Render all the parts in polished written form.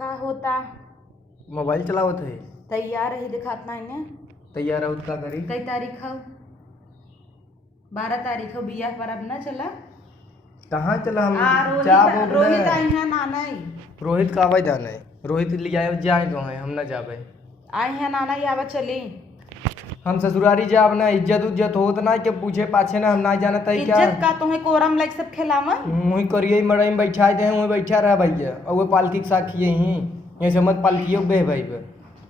का होता? मोबाइल चलावत है। तैयार ही दिखात नहीं ने। तैयार हो का करी? कई तारीख हो? 12 तारीख हो। बिया पर अब ना चला। कहाँ चला हम रोहित रोहित आई है नाना। रोहित का आवाज जाना है। रोहित लिया जाए तो है हम ना जाबे। आई है नाना आवा चली। हम ससुरारी जाब ना इज्जत उज्जत होत ना के पूछे पाछे ना हम ना जाना तई क्या इज्जत का तुम्हें कोरम लाइक सब खिलावा। मुही करिए मड़ई में बैठा दे वही बैठा रहा भैया और वो पालकी के साथ खिए ही ये समझ पालकियो बे भाई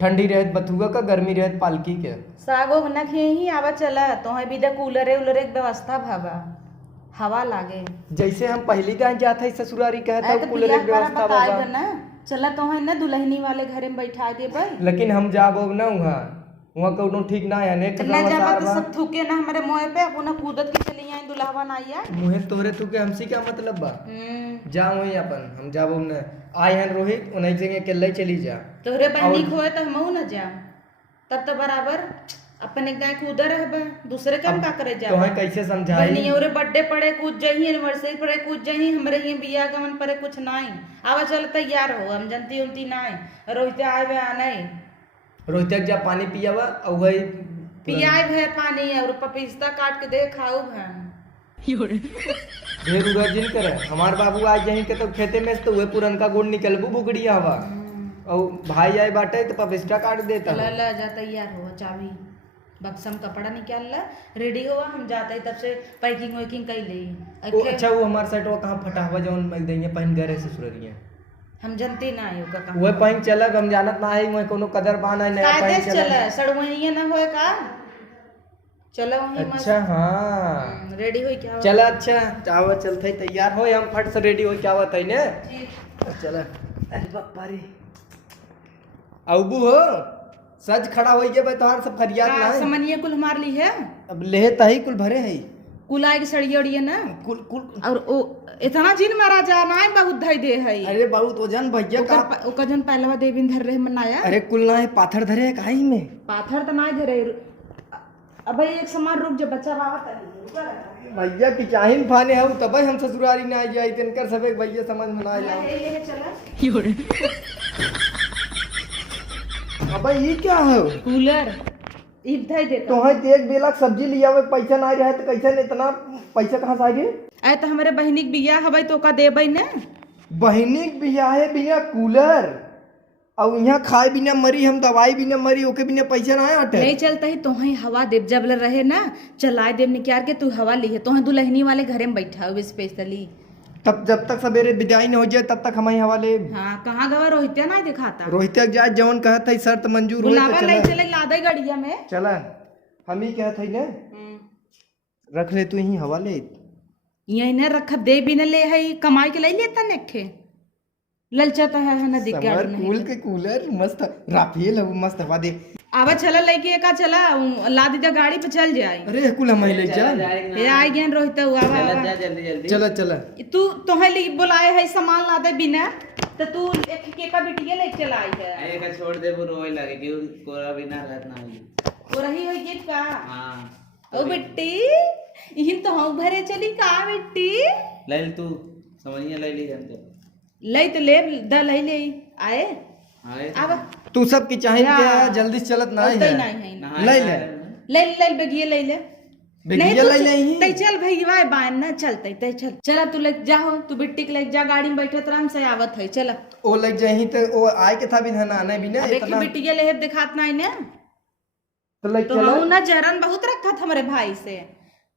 ठंडी रहत बथुआ का गर्मी रहत पालकी के सागो न खे ही आवा चला तुम्हें भी दे कूलरे उलरे के व्यवस्था भावा हवा लागे। जैसे हम पहली गाय जाते है ससुरारी कहता तो कूलर की व्यवस्था बाबा ना चला तुम्हें ना दुल्हनी वाले घरे में बैठा दे भाई। लेकिन हम जाबो ना वहाँ कोनो ठीक ना है ने ना जाबा तो सब थूके ना हमारे मुंह पे अपना कूदत की चली आई दुल्हवा ना आया मुहे तोरे तू के हमसे क्या मतलब बा जा वही अपन हम जाबो ना आए हैं रोहित उन्हीं जगह अकेले चली जा तोरे बहनी खोए तो हमहू ना जा तब तो बराबर अपन एक गाय कूदा रहबा दूसरे काम का करे जा। तोहे कैसे समझाई? बहनी और बर्थडे पड़े कूद जाही एनिवर्सरी पड़े कूद जाही हमरे ही बियाह गमन पड़े कुछ नहीं आवा चल तैयार हो हम जनती उनती नहीं रोहित आए बे आने रोहित जा पानी पियावा और वही पियाए भे पानी और पपीता काट के दे खाऊ भे ढेर उगर्जिन करे हमार बाबू आज यहीं के तो खेते में तो वह पुरनका गुड़ निकलबू बुगड़िया हवा और भाई आए बाटे तो पपीता काट देता ला ला जा तैयार हो चाबी बक्सम कपड़ा निकाल ला रेडी हुआ हम जाते तब से पैकिंग वैकिंग कर ली। अच्छा वो हमार सेट वो कहाँ फटा हुआ जो हम देंगे पहन गए ससुररिया हम जनती ना है का वो पहन चलक हम जानत ना है वह कोनो कदर बान है नया पहन चला सड़वइया ना होए का चलो वहीं अच्छा हाँ रेडी होई क्या चला अच्छा चावा चलते तैयार हो हम फट से रेडी हो क्या होता है ने चला अरे बापा रे अबू हो सज खड़ा हो गया तोहार सब फरियाद ना समनिए कुल मार ली है अब लेहे तही कुल भरे है कुल आए सड़िए उड़िए ना कुल कुल और ओ इतना जिन मारा जा ना बहुत धई दे है। अरे बहुत वजन भैया का ओकर जन पहलवा देवी धर रहे मनाया। अरे कुल ना है पाथर धरे है काई में पाथर तो ना धरे अब एक समान रुक जा बच्चा बाबा भैया की चाहिन फाने है तब हम ससुरारी ना आई जाई तिनकर सब एक भैया समझ में ना आया ले चला अबे ये क्या है कूलर इधर दे तो है एक बेला सब्जी लिया हुए पैसा ना रहे तो कैसे ने इतना पैसा कहां से आए ऐ तो हमारे बहनी के बियाह हबै तो का देबै ने बहनी के बियाह है बिना कूलर और यहाँ खाए बिना मरी हम दवाई बिना मरी ओके बिना पैसा ना हटे नहीं चलता ही तो ही हवा देव जब रहे ना चलाए देव निकाल के तू हवा ली है तो दुल्हनी वाले घरे में बैठा हुए स्पेशली तब जब तक सवेरे विदाई न हो जाए तब तक हमारे हवाले। हाँ कहाँ गवा रोहित्या नहीं दिखाता रोहित्या जाए जवन कहत है शर्त मंजूर हो बुलावा ले चले लादे गड़िया में चला हम ही कहत है ने रख ले तू ही हवाले यही ने रख दे भी न ले है कमाई के ले लेता नेखे ललचाता है ना दिख गया कूल के कूलर मस्त राफेल मस्त हवा दे आवा चला लेके का चला ला दीदा गाड़ी पे चल जाए। अरे कुल हम ले चल ये आई गया रोहित हुआ जल्दी जल्दी चला चला तू तोहे लिए बुलाए है सामान ला दे बिना तो तू एक केका बिटिया लेके चला आई है अरे का छोड़ दे वो रोए लगे कि कोरा बिना रहत ना होई वो रही होई गिफ्ट का। हां ओ बिट्टी इहिन तो हम भरे चली का बिट्टी ले तू समझिए ले ली जानते ले तो ले द ले आए आवा तू सब की चाहिए क्या जल्दी चलत ना है ले ले ले ले बेगिए ले ले बेगिए ले ले ही तै चल भईवा बान ना चलते तै चल चला तू ले जाओ तू बिट्टी के ले जा गाड़ी में बैठे आराम से आवत है चला ओ लग जाही तो ओ आए के था बिना ना बिना देखी बिटिया ले दिखात नहीं ने तो लग चला तो ना जरन बहुत रखा था हमारे भाई से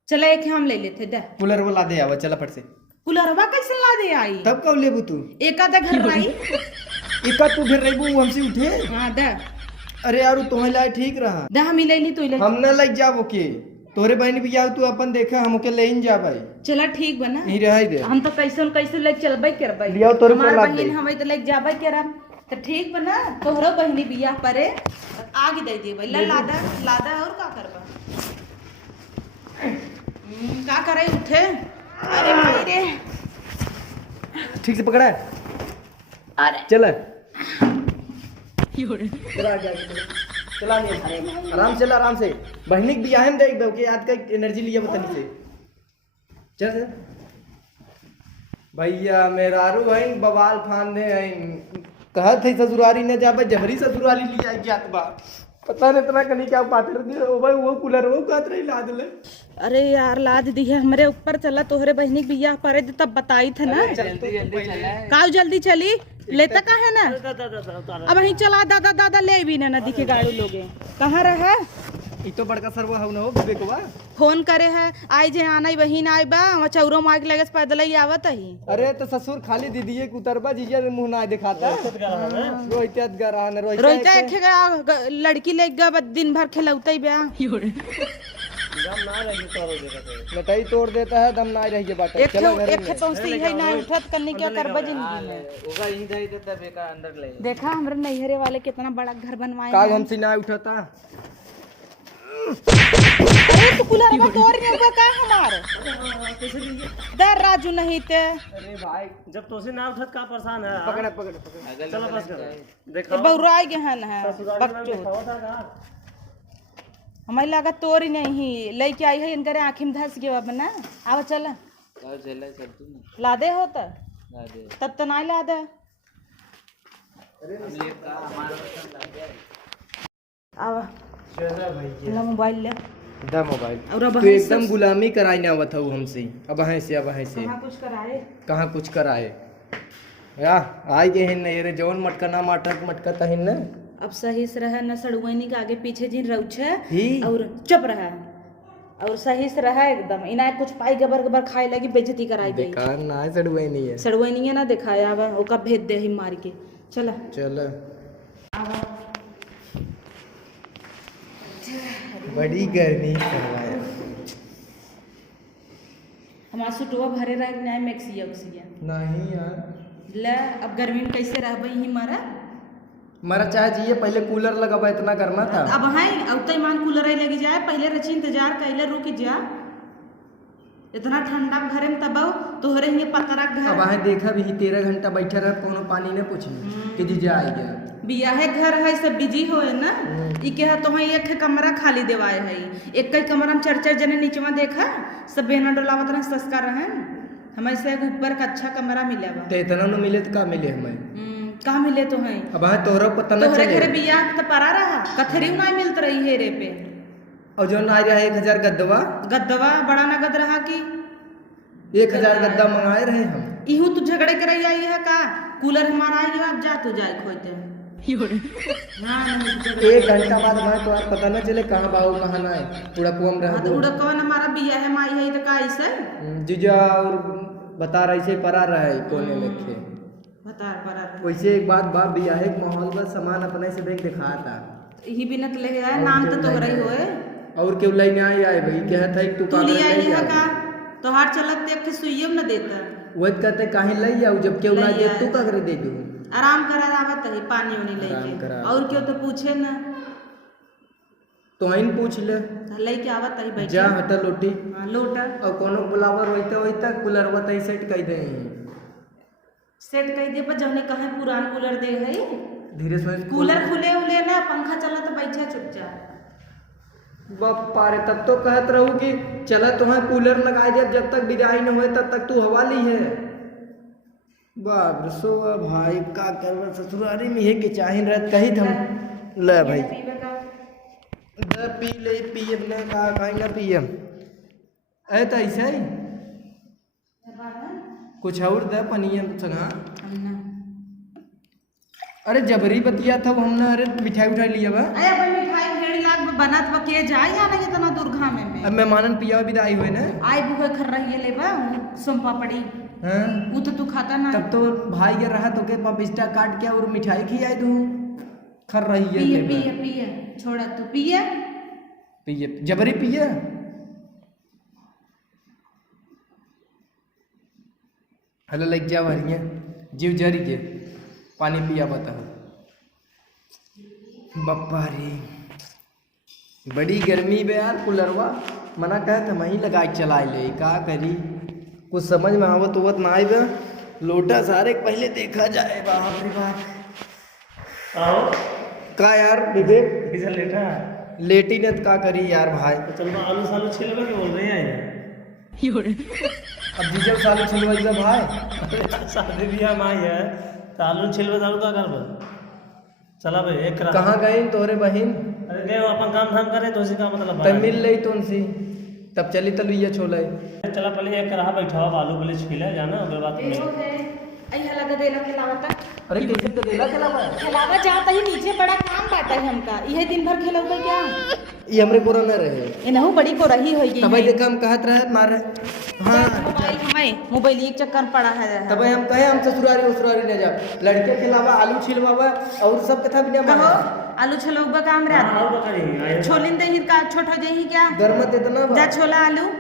चला एक हम ले लेते दे कूलर वो ला दे आवा चला फट से कूलरवा कैसे ला दे आई तब कब लेबू तू एक आधा घर आई एका तू फिर रहबू हमसे उठे हां दे अरे यार तोहे ला ठीक रहा दे हम ले ली तू ले हम ना लग जाबो के तोरे बहन भी जाओ तू अपन देखा हम के ले जा भाई चला ठीक बना नहीं रह दे हम तो कैसे ले चलबै करबै लियो तोरे हमार को बहन हमै तो ले जाबै करब तो ठीक बना तोहरो बहनी बियाह परे आगे दे देबै लादा लादा और का करबा का करे उठे अरे भाई रे ठीक से पकड़ा अरे चल चला चला आराम चला आराम से बहनी भी आहम देख दो कि आज का एनर्जी लिया बतानी से चल भैया मेरा रू है बवाल फान दे हैं कहत है ससुरारी न जाबे जबरी ससुरारी लिया जात बा पता नहीं इतना कनी क्या पात्र दी ओ भाई वो कूलर वो कहत रही लाद ले। अरे यार लाद दी है हमरे ऊपर चला तोहरे बहनी के बियाह परे तब बताई थे ना जल्दी जल्दी चला है। काऊ जल्दी चली लेता का है ना अब वहीं चला दादा दादा ले भी ना नदी के गाड़ी लोगे कहाँ रहा ई तो बड़का सरवा हउ न हो विवेकवा फोन करे है आई जे आना बहिन आई बा वहाँ चौरो मार के लगे पैदल ही आवत ही। अरे तो ससुर खाली दीदी के उतरबा जीजा ने मुंह ना दिखाता रोहित गरान रोहिता एक लड़की ले गया दिन भर खिलौते बा लटाई तोड़ देता है दम ना रही बाटे चलो घर में तो सही है ना उठत करने क्या करबा जिंदगी में होगा इधर ही तो तब एक अंदर ले देखा हमरे नैहरे वाले कितना बड़ा घर बनवाए का हैं। हमसे ना उठाता अरे तू कूलर में तोड़ नहीं हुआ का हमार दर राजू नहीं ते अरे भाई जब तो से ना उठत का परेशान है पकड़ पकड़ पकड़ चलो बस कर ये देखो बौरा आई गहन है बच्चों हमारी लागत तोड़ ही नहीं लेके आई है इनकरे आँखी में धस गया अब ना आवा चल और चला सब तू ना लादे होता ला दे तब तो नहीं लादे हम ले का हमारा बर्तन लग गया। आवा चला भाई ला मोबाइल ले दा मोबाइल और अब तू एकदम गुलामी कराई ना आवत हूँ हमसे अब है से कहाँ कुछ कराए कहाँ कुछ कराए या आई गए हैं नहीं रे जवन मटका ना मटका तहिन ना अब सही से रहा न सड़ुआनी के आगे पीछे जिन रउछे ही और चुप रहा और सही से रहा एकदम इना कुछ पाई गबर गबर खाए लगी बेइज्जती कराई गई बेकार ना सड़ुए नहीं है सड़ुआनी ना दिखाया अब ओका भेज दे ही मार के चला चल बड़ी गर्मी करवाया हमारा सुटुआ भरे रह गया मैक्सिया उसिया नहीं यार ले अब गर्मी में कैसे रहबई ही मारा मरा चाहे चाहिए पहले कूलर लगाबा इतना करना था अब है अब तो ईमान कूलर ही लगी जाए पहले रची इंतजार कैले रुक जा इतना ठंडा घरे में तब तोहरे ही पतरा अब घर वहाँ देखा भी 13 घंटा बैठे रह कोनो पानी ने पूछी कि जीजा आई गया बियाहे घर है सब बिजी हो है ना ई के है तो है एक कमरा खाली देवाए है एक कई कमरा में चार जने नीचवा देखा सब बेना डोलावत रहे संस्कार रहे हमें से एक ऊपर का अच्छा कमरा मिले बा तो इतना न मिले तो का मिले हमें कहाँ मिले तो है अब वहाँ तोहरा पता न तोहरे चले घरे बियाह तो परा रहा कथरी ना मिलत रही है रे पे और जो ना आ रहा है 1000 गद्दवा गद्दवा बड़ा नगद रहा की 1000 गद्दा मंगाए रहे हम इहू तू झगड़े कर रही आई है का कूलर हमारा आई है अब जा तू जाए खोते हाँ नहीं झगड़े 1 घंटा बाद वहाँ तो आप पता न चले कहाँ बाबू कहाँ ना है पूरा कुआम रह हाँ तो उड़कवन हमारा बियाह है माई है तो का ऐसे जीजा और बता रहे से परा रहा है कोने में थे बता परा वैसे एक बात बा बियाह के माहौल में सामान अपने से देख दिखाया था यही बिनत ले गया नाम तो तोहरा ही होए और क्यों लेने आए भाई कहता है तू तू कागज ले आई ले है जा का तोहार चलत देख के सुइयो न देता वो कहते काहे ले जाऊ जब क्यों ना ले दे आए। तू का करे दे दू आराम करा आवत है पानी उनी आराम लेके करा। और क्यों तो पूछे न तो इन पूछ ले लेके आवत है बैठ जा हटा लोटी लोटा और कोनो बुलावर होइता कूलर बताई सेट कर दे सेट कह दे पर जौने कहे पुरान कूलर दे है धीरे से कूलर खुले उले ना पंखा चला तो बैठा चुपचाप बापा रे तब तो कहत रहू कि चला तुम्हें कूलर लगा दे जब तक विदाई न होए तब तक तू हवा ली है बाप रे सो भाई का करवा ससुरारी में है कि चाहे रहत कही हम ले भाई दे पी ले पिए ना का काई ना पिए ए त ऐसे ही कुछ और दे पनिया संगा अरे जबरी बतिया था हमने अरे मिठाई उठाई लिया बा अरे भाई मिठाई ढेर लाख में बनत बा के जाए या नहीं इतना दुर्गा में अब मेहमानन पिया विदाई हुए ना आई बुके खर रही है लेबा सोमपा पड़ी हाँ वो तो तू खाता ना तब तो भाई के रहा तो के पपिस्टा काट के और मिठाई खिलाई दू खर रही है पिए लेबा। पिए पिए छोड़ा तू पिए पिए जबरी पिए हेलो लग जा भरिया जीव जरी के पानी पिया बताओ बप्पा रे बड़ी गर्मी बे यार कूलरवा मना कहे तो वहीं लगा के चला ले का करी कुछ समझ में आवत उवत ना आए बे लोटा सारे पहले देखा जाए बाप रे बाप आओ का यार विवेक किसे लेटा लेटी ने तो का करी यार भाई तो चल आलू सालू छिलवे के बोल रहे हैं अब डीजल साले छिलवाई भाई शादी ब्याह में आई है तो आलू छिलवे दारू का कर चला भाई एक करा कहाँ गई तोरे बहन? अरे गए वो अपन काम धाम करे तो उसी का मतलब तब मिल रही तो उनसी तब चली तलु ये छोला चला पहले एक करा बैठा आलू पहले छिले जाना ओकर बाद में अइहा लगा देला खिलावता। अरे कैसे तो देला खिलावा खिलावा जाता ही नीचे बड़ा काम बाटा है हमका इहे दिन भर खेलौगे क्या ये हमरे पूरा न रहे एनहु बड़ी को रही होई तब देखा हम कहत रहे मारे हाँ मोबाइल हमें मोबाइल एक चक्कर पड़ा है तब हम कहे हम ससुरारी उसुरारी न जा लड़के खिलावा आलू छिलवावा और सब कथा बिना कहो आलू छलौगा काम रे और बकरी छोलिन दे का छोटा जही क्या गर्मत इतना जा छोला आलू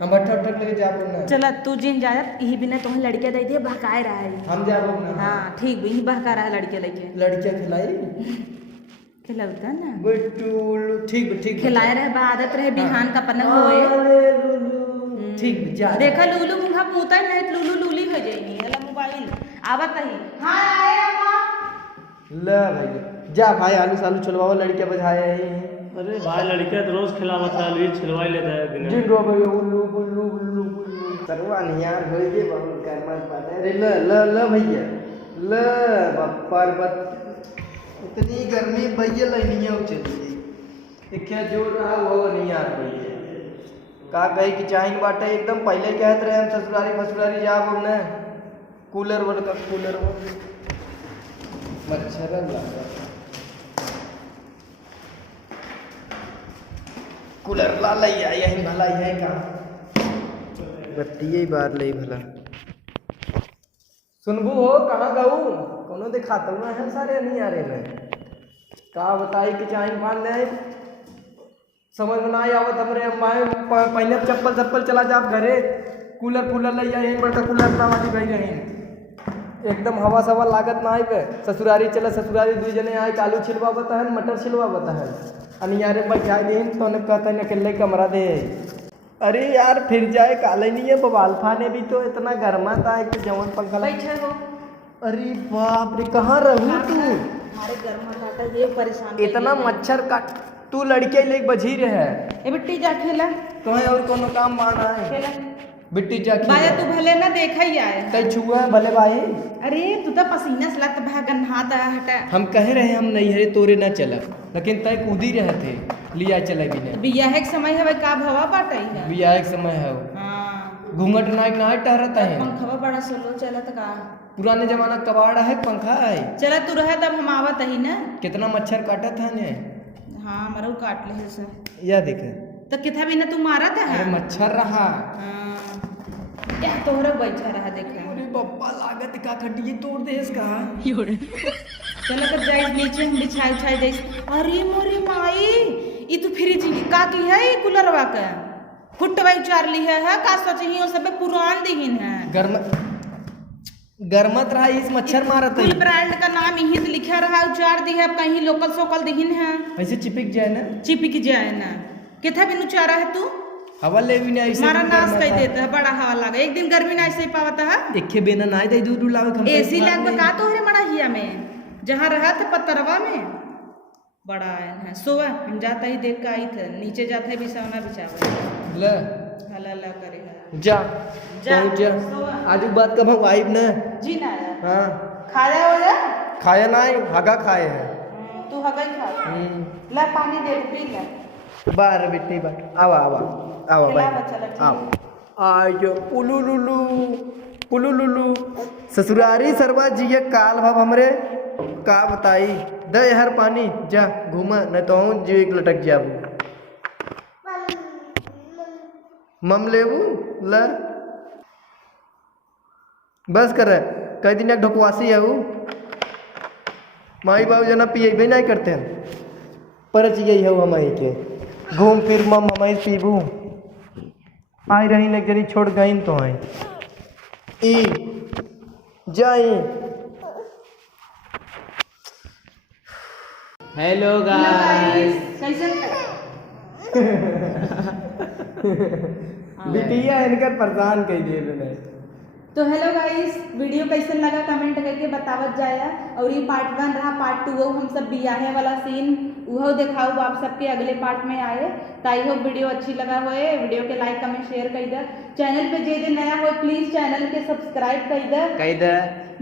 हम भट्ठा भट्ठा लेके जाबो ना चला तू जिन जायत यही बिना तुम्हें लड़के दे दिए बहकाए रहा है हम जाबो ना हाँ ठीक भी बहका रहा है लड़के लेके लड़कियां खिलाई खिलौता ना बिट्टू ठीक खिलाए रहे बा आदत रहे बिहान का पनक होए ठीक जा देखा लूलू मुंगा पूता नहीं लूलू लूली हो जाएगी अला मोबाइल आवत ही हां आए अम्मा ले भाई जा भाई आलू सालू छुलवाओ लड़कियां बजाए ही अरे भाई लड़के तो रोज खिलावत है आलू छिलवाई लेता है दिन जिन रो भाई उल्लू उल्लू उल्लू उल्लू सरवान यार होई के बहुत कर्मत बात है रे ल भैया ल बप्पर बत इतनी गर्मी भैया नहीं हो चली क्या जोर रहा वो नहीं यार भैया का कही कि चाइन बाटे एकदम पहले कहत रहे हम ससुरारी फसुरारी जाब न कूलर वर का कूलर वर मच्छर लगा कूलर ला लैया यही भला यही का बत्ती बार ले भला सुनबू हो कहाँ गऊ कोनो दिखाता हूँ है सारे नहीं आ रहे मैं का बताई कि चाइन बांध ले समझ में ना आवत हमरे माए पहले चप्पल चला जा घरे कूलर फूलर लैया यही बड़का कूलर ना वाली गई रही एकदम हवा सवा लागत ना आई ससुरारी चला ससुरारी दू जने आए आलू छिलवा बता है मटर छिलवा बता है अनियारे बैठा दिन तो ने कहता है अकेले कमरा दे अरे यार फिर जाए काले नहीं है बवालफा ने भी तो इतना गर्मा था कि जवन पंखा बैठे हो अरे बाप रे कहाँ रहू तू हमारे घर में काटा ये परेशान इतना मच्छर काट तू लड़के ले बझी रहे ए बिट्टी जा खेला तुम्हें और कोनो काम माना है खेला बिट्टी जा बाया तू भले ना देखा ही आए कई छुआ भले भाई अरे तू तो पसीना से लत भा गन्हाता हटा हम कह रहे हम नहीं है तोरे ना चला लेकिन तय कूदी रहे थे लिया चले भी नहीं बियाह के समय है का भवा बाटई है बियाह के समय है हाँ घूंघट नाक ना टहरता है पंखवा बड़ा सोलो चलत का पुराने जमाना कबाड़ है पंखा है चला तू रहे तब हम आवत ही ना कितना मच्छर काटा था ने हाँ मरु काट ले से यह देखे तो किथा भी ना तू मारा था अरे मच्छर रहा क्या तोहरा बैठा रहा देखा अरे बप्पा लागत का खड्डी तोड़ दे इसका चलो तो जाए नीचे हम बिछाई उछाई दे अरे मोरी माई ई तू फ्रिज का की है ई कूलरवा का फुटवाई चार ली है का सोचही ओ सब पुरान दिहिन है गरमत रहा इस मच्छर मारत फुल है ब्रांड का नाम यही तो लिखा रहा उचार दी है कहीं लोकल सोकल दिहिन है ऐसे चिपक जाए ना चिपक जाए ना किथा भी नुचारा है तू हवा ले भी नहीं ऐसे मारा भी नाश गर्मत कर है। देता है बड़ा हवा लगा एक दिन गर्मी ना ऐसे ही पावता है एके बेना नाय दे दूध लावे हम एसी लग का तोहरे मड़ा हिया में जहाँ रहा थे पतरवा में बड़ा आया है सुबह हम जाता ही देख के आई थे नीचे जाते है बिछौना बिछावा ले हला ला करे जा जा, पहुंच जा सोवा। आज बात का भगवाइब ने जी ना हाँ खाया हो जा खाया ना हगा खाए है तू हगई खा ला पानी दे पी ले बार बेटी बाट आवा आवा आवा खिला भाई बच्चा लग आओ आज पुलू लुलू ससुरारी सरवा जी ये काल भाव हमरे का बताई दे हर पानी जा घूमा न तो जी एक लटक जाबू मम लेबू ल बस कर कई दिन एक ढोकवासी है वो माई बाबू जना पिएबे नहीं करते हैं पर गई है हमारी के घूम फिर मम हमारी पीबू आई रही न जरी छोड़ गई तो आई ई जाई हेलो गाइस कैसे बिटिया इनकर परेशान कर दिए मैंने तो हेलो गाइस, वीडियो कैसे लगा कमेंट करके बतावत जाया। और ये पार्ट 1 रहा, पार्ट 2 हम सब बियाहे वाला सीन वो दिखाऊ आप सबके अगले पार्ट में आए। तो आई होप वीडियो अच्छी लगा होए, वीडियो के लाइक कमेंट शेयर कर दे। चैनल पे जे नया हो प्लीज चैनल के सब्सक्राइब कर दे।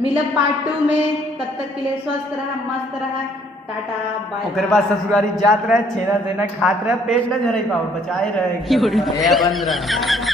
मिलब पार्ट 2 में, तब तक के लिए स्वस्थ रहा, मस्त रहा, टाटा बाय। ओकर बाद ससुरारी जात रहे, छेना देना खात रहे, पेट न झरई पाओ, बचाए रहे बंद रहा।